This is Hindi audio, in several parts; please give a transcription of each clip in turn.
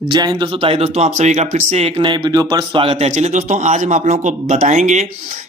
जय हिंद दोस्तों। ताई दोस्तों, आप सभी का फिर से एक नए वीडियो पर स्वागत है। चलिए दोस्तों, आज हम आप लोगों को बताएंगे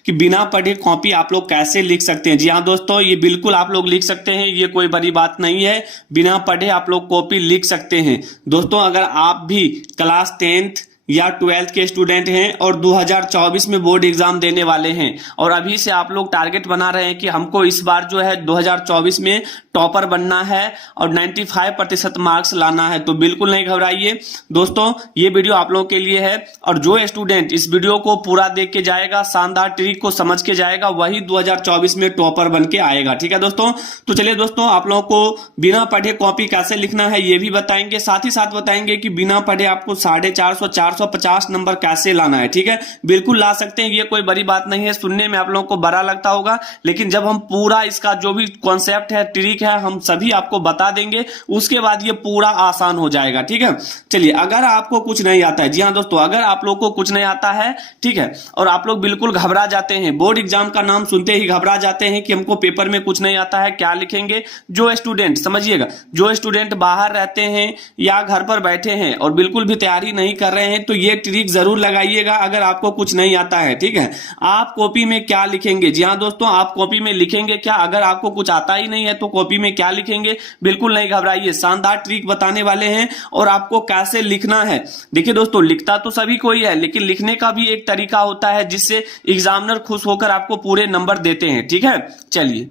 कि बिना पढ़े कॉपी आप लोग कैसे लिख सकते हैं। जी हाँ दोस्तों, ये बिल्कुल आप लोग लिख सकते हैं, ये कोई बड़ी बात नहीं है। बिना पढ़े आप लोग कॉपी लिख सकते हैं। दोस्तों, अगर आप भी क्लास 10th या 12th के स्टूडेंट हैं और 2024 में बोर्ड एग्जाम देने वाले हैं और अभी से आप लोग टारगेट बना रहे हैं कि हमको इस बार जो है 2024 में टॉपर बनना है और 95% मार्क्स लाना है, तो बिल्कुल नहीं घबराइए दोस्तों। ये वीडियो आप लोगों के लिए है और जो स्टूडेंट इस वीडियो को पूरा देख के जाएगा, शानदार ट्रिक को समझ के जाएगा, वही 2024 में टॉपर बन के आएगा। ठीक है दोस्तों, तो चलिए दोस्तों, आप लोगों को बिना पढ़े कॉपी कैसे लिखना है ये भी बताएंगे, साथ ही साथ बताएंगे कि बिना पढ़े आपको 450 450 नंबर कैसे लाना है। ठीक है, बिल्कुल ला सकते हैं, ये कोई बड़ी बात नहीं है। सुनने में आप लोगों को बड़ा लगता होगा, लेकिन जब हम पूरा इसका जो भी कॉन्सेप्ट है, ट्रिक है, हम सभी आपको बता देंगे, उसके बाद ये पूरा आसान हो जाएगा। ठीक है, चलिए, अगर आपको कुछ नहीं आता है, जी हाँ दोस्तों, अगर आप लोग को कुछ नहीं आता है, ठीक है, और आप लोग बिल्कुल घबरा जाते हैं, बोर्ड एग्जाम का नाम सुनते ही घबरा जाते हैं कि हमको पेपर में कुछ नहीं आता है, क्या लिखेंगे। जो स्टूडेंट, समझिएगा, जो स्टूडेंट बाहर रहते हैं या घर पर बैठे हैं और बिल्कुल भी तैयारी नहीं कर रहे हैं, तो ये ट्रिक जरूर लगाइएगा अगर आपको कुछ नहीं आता है। ठीक है, आप कॉपी में क्या लिखेंगे। जी हाँ दोस्तों, आप कॉपी में लिखेंगे क्या, अगर आपको कुछ आता ही नहीं है तो कॉपी में क्या लिखेंगे। बिल्कुल नहीं घबराइए, शानदार ट्रिक बताने वाले हैं और आपको कैसे लिखना है। देखिए दोस्तों, लिखता तो सभी कोई है, लेकिन लिखने का भी एक तरीका होता है जिससे एग्जामिनर खुश होकर आपको पूरे नंबर देते हैं। ठीक है, चलिए,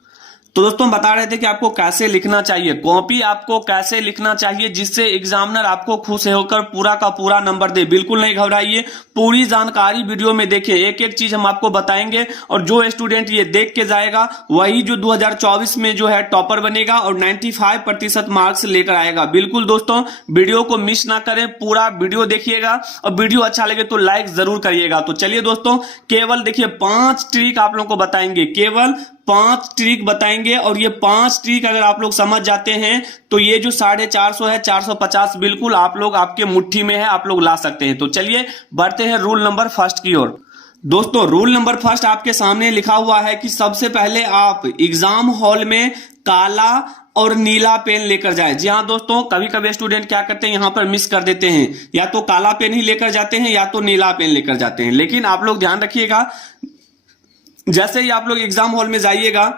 तो दोस्तों बता रहे थे कि आपको कैसे लिखना चाहिए, कॉपी आपको कैसे लिखना चाहिए जिससे एग्जामिनर आपको खुश होकर पूरा का पूरा नंबर दे। बिल्कुल नहीं घबराइए, पूरी जानकारी वीडियो में देखिए, एक एक चीज हम आपको बताएंगे और जो स्टूडेंट ये देख के जाएगा वही जो 2024 में जो है टॉपर बनेगा और 95% मार्क्स लेकर आएगा। बिल्कुल दोस्तों, वीडियो को मिस ना करें, पूरा वीडियो देखिएगा और वीडियो अच्छा लगे तो लाइक जरूर करिएगा। तो चलिए दोस्तों, केवल देखिए 5 ट्रिक आप लोगों को बताएंगे, केवल 5 ट्रिक बताएंगे और ये 5 ट्रिक अगर आप लोग समझ जाते हैं तो ये जो 450 है, 450 बिल्कुल आप लोग आपके मुट्ठी में है, आप लोग ला सकते हैं। तो चलिए बढ़ते हैं रूल नंबर फर्स्ट की ओर। दोस्तों, रूल नंबर फर्स्ट आपके सामने लिखा हुआ है कि सबसे पहले आप एग्जाम हॉल में काला और नीला पेन लेकर जाए। जी हाँ दोस्तों, कभी कभी स्टूडेंट क्या करते हैं, यहां पर मिस कर देते हैं, या तो काला पेन ही लेकर जाते हैं या तो नीला पेन लेकर जाते हैं। लेकिन आप लोग ध्यान रखिएगा, जैसे ही आप लोग एग्जाम हॉल में जाइएगा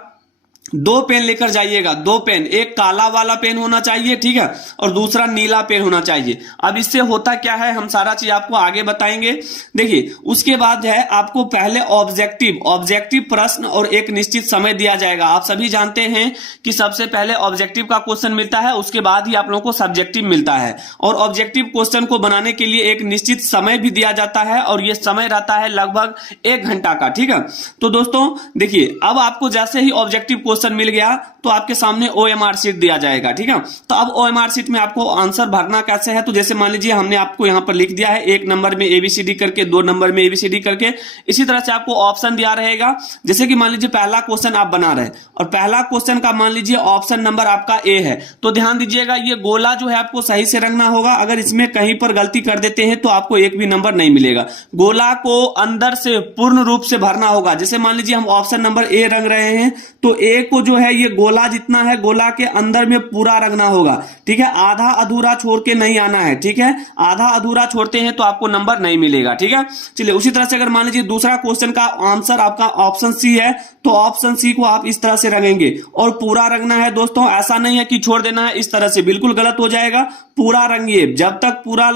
2 पेन लेकर जाइएगा, 2 पेन, एक काला वाला पेन होना चाहिए, ठीक है, और दूसरा नीला पेन होना चाहिए। अब इससे होता क्या है, हम सारा चीज आपको आगे बताएंगे। देखिए, उसके बाद है आपको पहले ऑब्जेक्टिव प्रश्न और एक निश्चित समय दिया जाएगा। आप सभी जानते हैं कि सबसे पहले ऑब्जेक्टिव का क्वेश्चन मिलता है, उसके बाद ही आप लोगों को सब्जेक्टिव मिलता है, और ऑब्जेक्टिव क्वेश्चन को बनाने के लिए एक निश्चित समय भी दिया जाता है और यह समय रहता है लगभग 1 घंटा का। ठीक है, तो दोस्तों देखिए, अब आपको जैसे ही ऑब्जेक्टिव क्वेश्चन मिल गया तो आपके सामने OMR शीट दिया जाएगा। ठीक है, तो अब OMR शीट में आपको आंसर भरना कैसे है, तो जैसे मान लीजिए हमने आपको यहां पर लिख दिया है 1 नंबर में ABCD करके, 2 नंबर में ABCD करके, इसी तरह से आपको ऑप्शन दिया रहेगा। जैसे कि मान लीजिए पहला क्वेश्चन आप बना रहे हैं और पहला क्वेश्चन का मान लीजिए ऑप्शन नंबर आपका A है, तो ध्यान दीजिएगा ये गोला जो है आपको सही से रंगना होगा। अगर इसमें कहीं पर गलती कर देते हैं तो आपको एक भी नंबर नहीं मिलेगा। गोला को अंदर से पूर्ण रूप से भरना होगा। जैसे मान लीजिए हम ऑप्शन नंबर A रंग रहे हैं, तो A को जो है ये गोला जितना है, गोला के अंदर में पूरा रंगना होगा। ठीक है, आधा अधूरा छोड़ के नहीं आना है। ठीक है, आधा अधूरा छोड़ते हैं तो आपको नंबर नहीं मिलेगा। ठीक है, चलिए, उसी तरह से अगर मान लीजिए दूसरा क्वेश्चन का आंसर आपका ऑप्शन C है, तो ऑप्शन C को आप इस तरह से रंगेंगे और पूरा रंगना है दोस्तों, ऐसा नहीं है कि छोड़ देना है इस तरह से, बिल्कुल गलत हो जाएगा। पूरा रंगिए, जब तक पूरा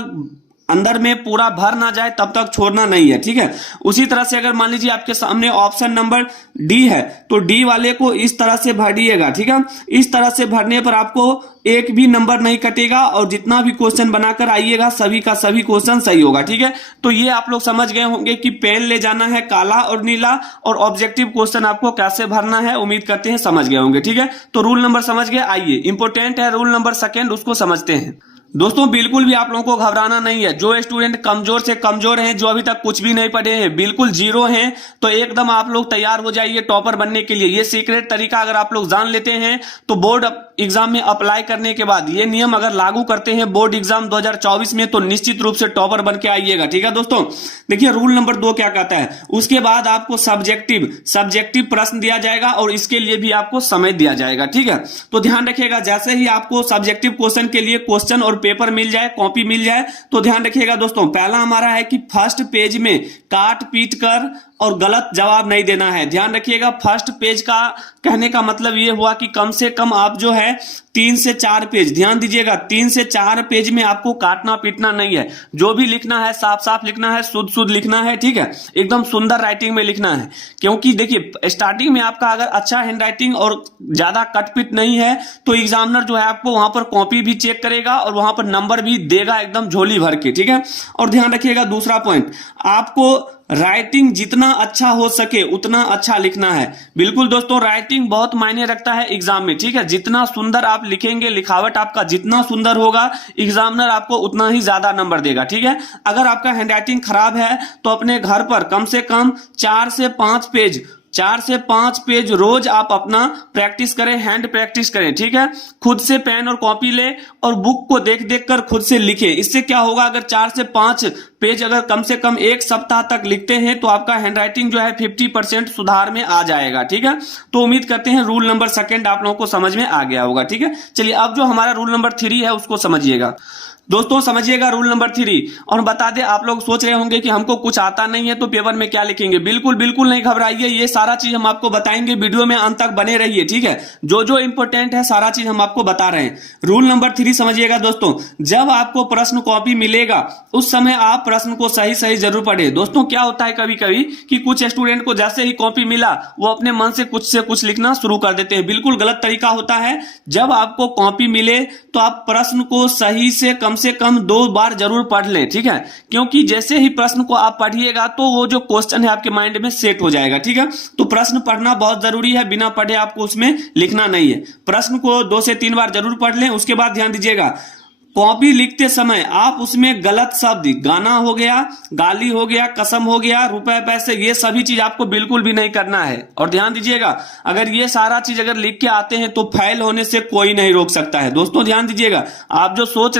अंदर में पूरा भर ना जाए तब तक छोड़ना नहीं है। ठीक है, उसी तरह से अगर मान लीजिए आपके सामने ऑप्शन नंबर D है, तो D वाले को इस तरह से भरिएगा। ठीक है, इस तरह से भरने पर आपको एक भी नंबर नहीं कटेगा और जितना भी क्वेश्चन बनाकर आइएगा सभी का सभी क्वेश्चन सही होगा। ठीक है, तो ये आप लोग समझ गए होंगे कि पेन ले जाना है काला और नीला, और ऑब्जेक्टिव क्वेश्चन आपको कैसे भरना है, उम्मीद करते हैं समझ गए होंगे। ठीक है, तो रूल नंबर समझ गए। आइए, इंपॉर्टेंट है रूल नंबर सेकंड, उसको समझते हैं। दोस्तों, बिल्कुल भी आप लोगों को घबराना नहीं है। जो स्टूडेंट कमजोर से कमजोर हैं, जो अभी तक कुछ भी नहीं पढ़े हैं, बिल्कुल जीरो हैं, तो एकदम आप लोग तैयार हो जाइए टॉपर बनने के लिए। ये सीक्रेट तरीका अगर आप लोग जान लेते हैं तो बोर्ड एग्जाम में अप्लाई करने के बाद ये नियम अगर लागू करते हैं बोर्ड एग्जाम 2024 में, तो निश्चित रूप से टॉपर बन के आइएगा। ठीक है दोस्तों, देखिए रूल नंबर 2 क्या कहता है। उसके बाद आपको सब्जेक्टिव प्रश्न दिया जाएगा और इसके लिए भी आपको समय दिया जाएगा। ठीक है, तो ध्यान रखिएगा, जैसे ही आपको सब्जेक्टिव क्वेश्चन के लिए क्वेश्चन और पेपर मिल जाए, कॉपी मिल जाए, तो ध्यान रखिएगा दोस्तों, पहला हमारा है कि फर्स्ट पेज में काट पीट कर और गलत जवाब नहीं देना है। ध्यान रखिएगा, फर्स्ट पेज का कहने का मतलब ये हुआ कि कम से कम आप जो है 3 से 4 पेज, ध्यान दीजिएगा, 3 से 4 पेज में आपको काटना पीटना नहीं है। जो भी लिखना है साफ साफ लिखना है, शुद्ध शुद्ध लिखना है। ठीक है, एकदम सुंदर राइटिंग में लिखना है, क्योंकि देखिए स्टार्टिंग में आपका अगर अच्छा हैंड राइटिंग और ज्यादा कटपिट नहीं है तो एग्जामिनर जो है आपको वहां पर कॉपी भी चेक करेगा और वहां पर नंबर भी देगा एकदम झोली भर के। ठीक है, और ध्यान रखिएगा दूसरा पॉइंट, आपको राइटिंग जितना अच्छा हो सके उतना अच्छा लिखना है। बिल्कुल दोस्तों, राइटिंग बहुत मायने रखता है एग्जाम में। ठीक है, जितना सुंदर आप लिखेंगे, लिखावट आपका जितना सुंदर होगा, एग्जामिनर आपको उतना ही ज्यादा नंबर देगा। ठीक है, अगर आपका हैंडराइटिंग खराब है तो अपने घर पर कम से कम 4 से 5 पेज रोज आप अपना प्रैक्टिस करें, हैंड प्रैक्टिस करें। ठीक है, खुद से पेन और कॉपी ले और बुक को देख देख कर खुद से लिखें। इससे क्या होगा, अगर 4 से 5 पेज अगर कम से कम एक सप्ताह तक लिखते हैं तो आपका हैंडराइटिंग जो है 50% सुधार में आ जाएगा। ठीक है, तो उम्मीद करते हैं रूल नंबर 2 आप लोगों को समझ में आ गया होगा। ठीक है, चलिए अब जो हमारा रूल नंबर 3 है उसको समझिएगा दोस्तों, समझिएगा रूल नंबर 3। और बता दें, आप लोग सोच रहे होंगे कि हमको कुछ आता नहीं है तो पेपर में क्या लिखेंगे। बिल्कुल बिल्कुल नहीं घबराइए, ये सारा चीज हम आपको बताएंगे, वीडियो में अंत तक बने रहिए। ठीक है, जो जो इंपॉर्टेंट है सारा चीज हम आपको बता रहे हैं। रूल नंबर 3 समझिएगा दोस्तों, जब आपको प्रश्न कॉपी मिलेगा उस समय आप प्रश्न को सही सही जरूर पढ़े। दोस्तों क्या होता है कभी कभी कि कुछ स्टूडेंट को जैसे ही कॉपी मिला वो अपने मन से कुछ लिखना शुरू कर देते हैं, बिल्कुल गलत तरीका होता है। जब आपको कॉपी मिले तो आप प्रश्न को सही से कम 2 बार जरूर पढ़ लें। ठीक है, क्योंकि जैसे ही प्रश्न को आप पढ़िएगा तो वो जो क्वेश्चन है आपके माइंड में सेट हो जाएगा। ठीक है, तो प्रश्न पढ़ना बहुत जरूरी है, बिना पढ़े आपको उसमें लिखना नहीं है। प्रश्न को 2 से 3 बार जरूर पढ़ लें। उसके बाद ध्यान दीजिएगा, कॉपी लिखते समय आप उसमें गलत शब्द, गाना हो गया, गाली हो गया, कसम हो गया, रुपए पैसे, ये सभी चीज आपको बिल्कुल भी नहीं करना है। और ध्यान दीजिएगा, अगर ये सारा चीज अगर लिख के आते हैं तो फेल होने से कोई नहीं रोक सकता है। दोस्तों ध्यान दीजिएगा, आप जो सोच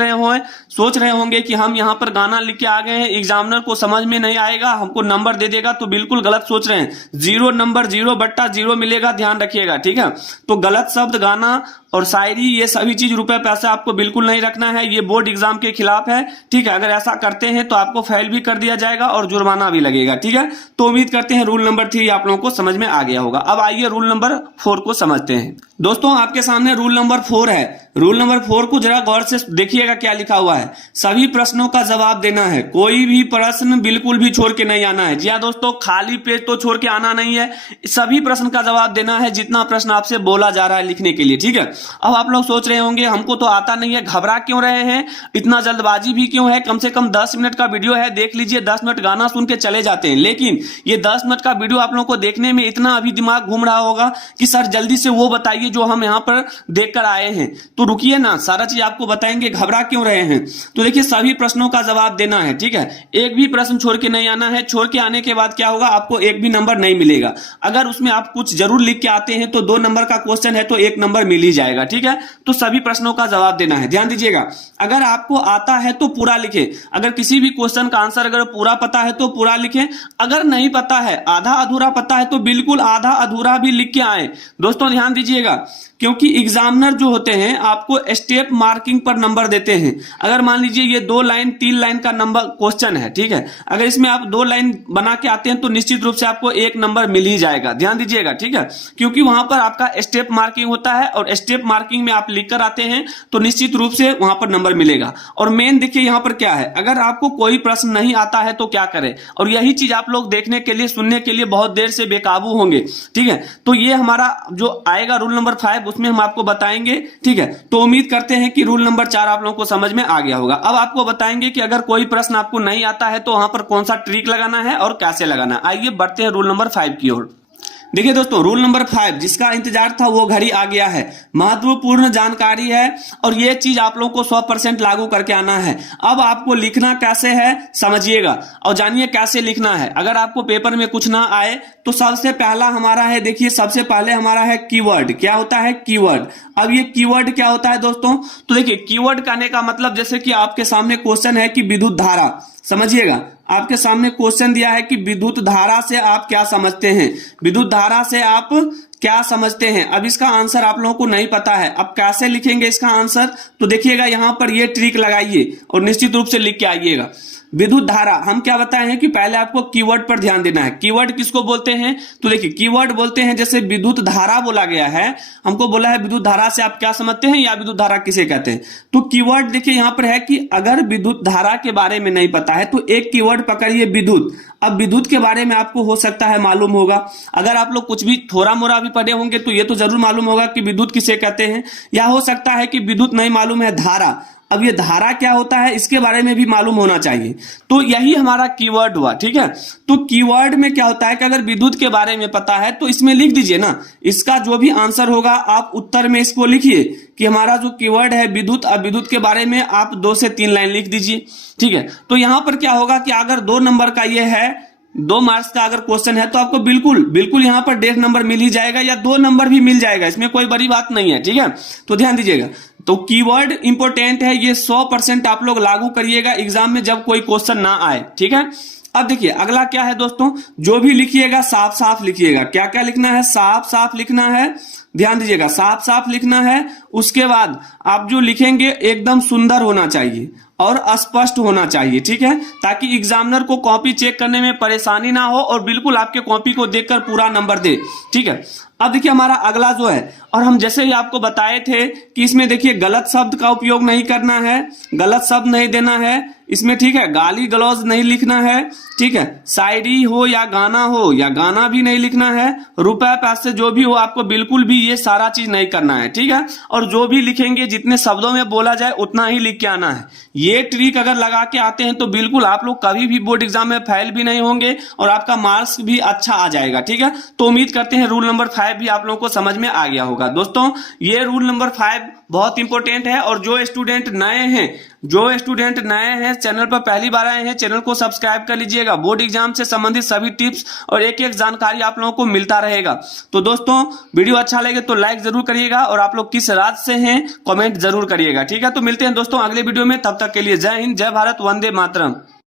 रहे होंगे कि हम यहाँ पर गाना लिख के आ गए हैं, एग्जामिनर को समझ में नहीं आएगा, हमको नंबर दे देगा, तो बिल्कुल गलत सोच रहे हैं। 0 नंबर 0/0 मिलेगा, ध्यान रखिएगा। ठीक है, तो गलत शब्द, गाना और शायरी, ये सभी चीज, रुपए पैसे आपको बिल्कुल नहीं रखना है। ये बोर्ड एग्जाम के खिलाफ है। ठीक है, अगर ऐसा करते हैं तो आपको फेल भी कर दिया जाएगा और जुर्माना भी लगेगा। ठीक है, तो उम्मीद करते हैं रूल नंबर 3 आप लोगों को समझ में आ गया होगा। अब आइए रूल नंबर 4 को समझते हैं। दोस्तों आपके सामने रूल नंबर 4 है। रूल नंबर 4 को जरा गौर से देखिएगा क्या लिखा हुआ है। सभी प्रश्नों का जवाब देना है, कोई भी प्रश्न बिल्कुल भी छोड़ के नहीं आना है। जी हाँ दोस्तों, खाली पेज तो छोड़ के आना नहीं है, सभी प्रश्न का जवाब देना है, जितना प्रश्न आपसे बोला जा रहा है लिखने के लिए। ठीक है, अब आप लोग सोच रहे होंगे हमको तो आता नहीं है, घबरा क्यों रहे हैं, इतना जल्दबाजी भी क्यों है, कम से कम 10 मिनट का वीडियो है, देख लीजिए, 10 मिनट गाना सुन के चले जाते हैं। लेकिन ये 10 मिनट का वीडियो आप लोगों को देखने में इतना अभी दिमाग घूम रहा होगा कि सर जल्दी से वो बताइए जो हम यहाँ पर देखकर आए हैं। तो रुकिए ना, सारा चीज आपको बताएंगे, घबरा क्यों रहे हैं। तो देखिए, सभी प्रश्नों का जवाब देना है। ठीक है, एक भी प्रश्न छोड़ के नहीं आना है। छोड़ के आने के बाद क्या होगा, आपको एक भी नंबर नहीं मिलेगा। अगर उसमें आप कुछ जरूर लिख के आते हैं तो 2 नंबर का क्वेश्चन है तो 1 नंबर मिल ही जाएगा। ठीक है, तो सभी प्रश्नों का जवाब देना है। ध्यान दीजिएगा, अगर आपको आता है तो पूरा लिखें, अगर किसी भी क्वेश्चन का आंसर अगर पूरा पता है तो पूरा लिखें, अगर नहीं पता है, आधा अधूरा पता है तो बिल्कुल आधा अधूरा भी लिख के आए। दोस्तों ध्यान दीजिएगा, क्योंकि एग्जामिनर जो होते हैं आपको स्टेप मार्किंग पर नंबर देते हैं। अगर मान लीजिए ये 2 लाइन 3 लाइन का नंबर क्वेश्चन है, ठीक है, अगर इसमें आप 2 लाइन बना के आते हैं तो निश्चित रूप से आपको 1 नंबर मिल ही जाएगा। ध्यान दीजिएगा, ठीक है, क्योंकि वहां पर आपका स्टेप मार्किंग होता है और स्टेप मार्किंग में आप लिख कर आते हैं तो निश्चित रूप से वहां पर नंबर मिलेगा। और मेन देखिए यहां पर क्या है, अगर आपको कोई प्रश्न नहीं आता है तो क्या करें, और यही चीज आप लोग देखने के लिए, सुनने के लिए बहुत देर से बेकाबू होंगे। ठीक है, तो ये हमारा जो आएगा रूल नंबर 5, उसमें हम आपको बताएंगे। ठीक है, तो उम्मीद करते हैं कि रूल नंबर 4 आप लोगों को समझ में आ गया होगा। अब आपको बताएंगे कि अगर कोई प्रश्न आपको नहीं आता है तो वहां पर कौन सा ट्रिक लगाना है और कैसे लगाना है। आइए बढ़ते हैं रूल नंबर 5 की ओर। देखिए दोस्तों, रूल नंबर 5 जिसका इंतजार था वो घड़ी आ गया है। महत्वपूर्ण जानकारी है और ये चीज आप लोगों को 100% लागू करके आना है। अब आपको लिखना कैसे है समझिएगा और जानिए कैसे लिखना है। अगर आपको पेपर में कुछ ना आए तो सबसे पहला हमारा है, देखिए सबसे पहले हमारा है कीवर्ड। क्या होता है? कीवर्ड। अब ये कीवर्ड क्या होता है दोस्तों? तो देखिए, कीवर्ड कहने का मतलब जैसे कि आपके सामने क्वेश्चन है कि विद्युत धारा, समझिएगा आपके सामने क्वेश्चन दिया है कि विद्युत धारा से आप क्या समझते हैं, विद्युत धारा से आप क्या समझते हैं। अब इसका आंसर आप लोगों को नहीं पता है, अब कैसे लिखेंगे इसका आंसर? तो देखिएगा यहां पर ये ट्रिक लगाइए और निश्चित रूप से लिख के आइएगा। विद्युत धारा, हम क्या बताए हैं कि पहले आपको कीवर्ड पर ध्यान देना है। कीवर्ड किसको बोलते हैं? तो देखिए, कीवर्ड बोलते हैं जैसे विद्युत धारा बोला गया है, हमको बोला है विद्युत धारा से आप क्या समझते हैं या विद्युत धारा किसे कहते हैं। तो कीवर्ड देखिए यहां पर है कि अगर विद्युत धारा के बारे में नहीं पता है तो एक कीवर्ड पकड़िए, विद्युत। अब विद्युत के बारे में आपको हो सकता है मालूम होगा, अगर आप लोग कुछ भी थोड़ा मोड़ा भी पढ़े होंगे तो ये तो जरूर मालूम होगा कि विद्युत किसे कहते हैं, या हो सकता है कि विद्युत नहीं मालूम है, धारा। अब ये धारा क्या होता है इसके बारे में भी मालूम होना चाहिए। तो यही हमारा कीवर्ड हुआ, ठीक है। तो कीवर्ड में क्या होता है कि अगर विद्युत के बारे में पता है तो इसमें लिख दीजिए ना, इसका जो भी आंसर होगा आप उत्तर में इसको लिखिए कि हमारा जो कीवर्ड है विद्युत। अब विद्युत के बारे में आप 2 से 3 लाइन लिख दीजिए, ठीक है। तो यहां पर क्या होगा कि अगर 2 नंबर का ये है, 2 मार्क्स का अगर क्वेश्चन है तो आपको बिल्कुल यहां पर 1.5 नंबर मिल ही जाएगा या 2 नंबर भी मिल जाएगा, इसमें कोई बड़ी बात नहीं है, ठीक है। तो ध्यान दीजिएगा, तो कीवर्ड इंपॉर्टेंट है, ये 100% आप लोग लागू करिएगा एग्जाम में जब कोई क्वेश्चन ना आए, ठीक है। अब देखिए अगला क्या है दोस्तों, जो भी लिखिएगा साफ साफ लिखिएगा। क्या क्या लिखना है? साफ साफ लिखना है, ध्यान दीजिएगा, साफ साफ लिखना है। उसके बाद आप जो लिखेंगे एकदम सुंदर होना चाहिए और स्पष्ट होना चाहिए, ठीक है, ताकि एग्जामिनर को कॉपी चेक करने में परेशानी ना हो और बिल्कुल आपके कॉपी को देखकर पूरा नंबर दे, ठीक है। अब देखिए हमारा अगला जो है, और हम जैसे ही आपको बताए थे कि इसमें देखिए गलत शब्द का उपयोग नहीं करना है, गलत शब्द नहीं देना है इसमें, ठीक है, गाली गलौज नहीं लिखना है, ठीक है, शायरी हो या गाना भी नहीं लिखना है, रुपए पैसे जो भी हो आपको बिल्कुल भी ये सारा चीज नहीं करना है, ठीक है। और जो भी लिखेंगे जितने शब्दों में बोला जाए उतना ही लिख के आना है। ये ट्रिक अगर लगा के आते हैं तो बिल्कुल आप लोग कभी भी बोर्ड एग्जाम में फेल भी नहीं होंगे और आपका मार्क्स भी अच्छा आ जाएगा, ठीक है। तो उम्मीद करते हैं रूल नंबर 5 भी आप लोगों को समझ में आ गया होगा। दोस्तों ये रूल नंबर 5 बहुत इंपॉर्टेंट है और जो स्टूडेंट नए हैं चैनल पर पहली बार आए हैं, चैनल को सब्सक्राइब कर लीजिएगा। बोर्ड एग्जाम से संबंधित सभी टिप्स और एक एक जानकारी आप लोगों को मिलता रहेगा। तो दोस्तों वीडियो अच्छा लगे तो लाइक जरूर करिएगा और आप लोग किस राज्य से हैं कमेंट जरूर करिएगा, ठीक है। तो मिलते हैं दोस्तों अगले वीडियो में, तब तक के लिए जय हिंद, जय भारत, वंदे मातरम।